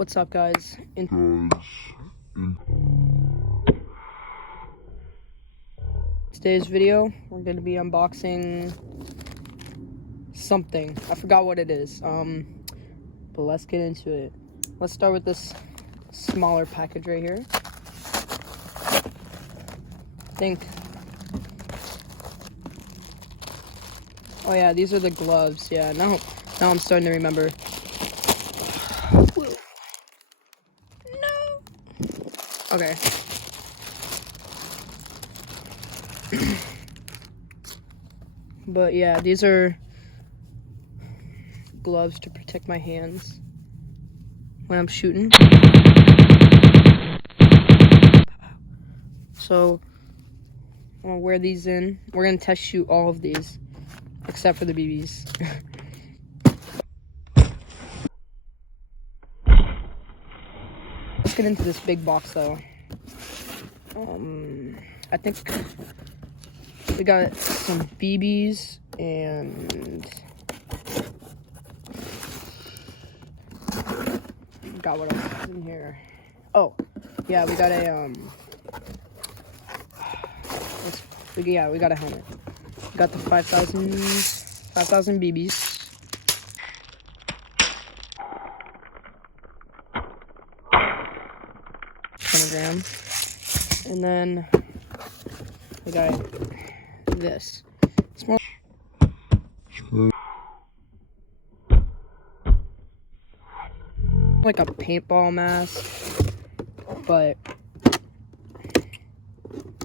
What's up, guys? In today's video, we're going to be unboxing something. I forgot what it is. But let's get into it. Let's start with this smaller package right here. Oh yeah, these are the gloves. Yeah, now I'm starting to remember. No. Okay. But yeah, these are gloves to protect my hands when I'm shooting. So I'm gonna wear these in. We're gonna test shoot all of these, except for the BBs. Let's get into this big box though. I think we got some BBs and got what else is in here. Oh, yeah, we got a we got a helmet. We got the 5,000 BBs. And then we got this. It's more like a paintball mask, but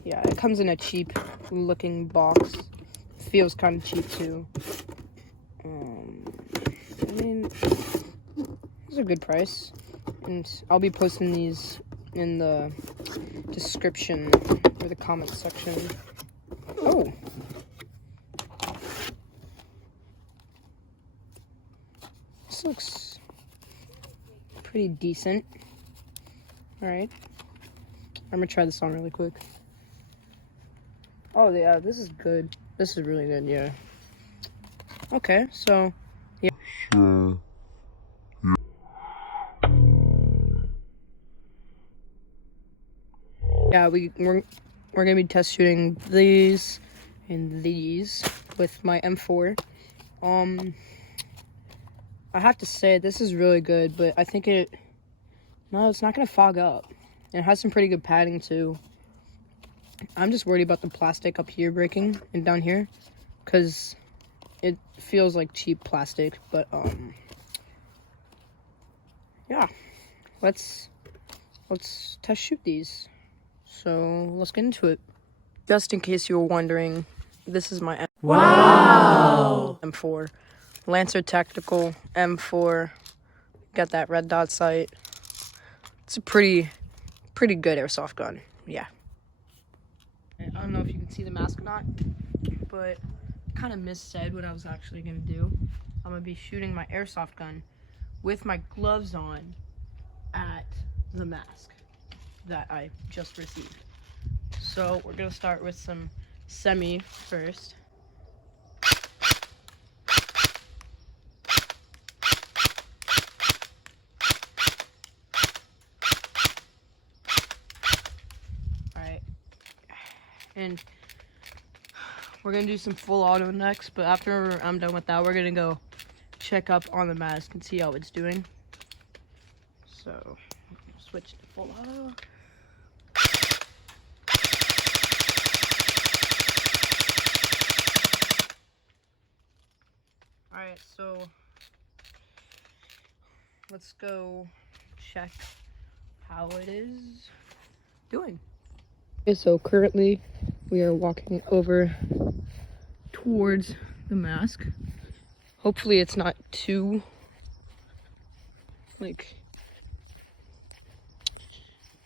yeah, it comes in a cheap looking box. Feels kind of cheap too. I mean, it's a good price, and I'll be posting these in the description or the comment section. Oh, this looks pretty decent. All right, I'm gonna try this on really quick. Oh yeah, this is good. This is really good. Yeah. Okay, so yeah. Yeah, we're gonna be test shooting these and these with my M4. I have to say this is really good, but I think it's not gonna fog up. And it has some pretty good padding too. I'm just worried about the plastic up here breaking and down here, because it feels like cheap plastic. But yeah, let's test shoot these. So let's get into it. Just in case you were wondering, this is my M4 Lancer Tactical M4. Got that red dot sight. It's a pretty good airsoft gun. Yeah. I don't know if you can see the mask or not, but I kind of missaid what I was actually gonna do. I'm gonna be shooting my airsoft gun with my gloves on at the mask that I just received. So we're gonna start with some semi first. Alright. And we're gonna do some full auto next, but after I'm done with that, we're gonna go check up on the mask and see how it's doing. So switch to full auto. Alright, so let's go check how it is doing. Okay, so currently we are walking over towards the mask. Hopefully it's not too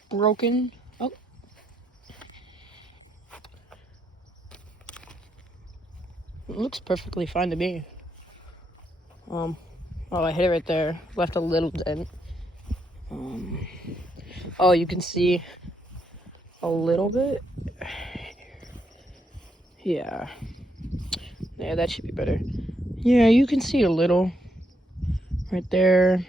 broken. Oh. It looks perfectly fine to me. Oh, I hit it right there. Left a little dent. Oh, you can see a little bit. Yeah, that should be better. Yeah, you can see a little right there.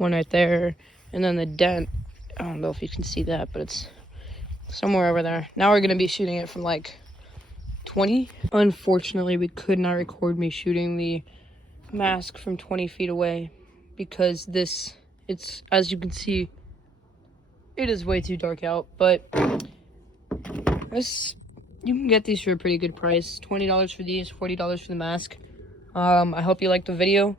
one right there, and then the dent, I don't know if you can see that, but it's somewhere over there. Now we're gonna be shooting it from like 20. Unfortunately, we could not record me shooting the mask from 20 feet away because it's, as you can see, it is way too dark out, but you can get these for a pretty good price. $20 for these, $40 for the mask. I hope you liked the video.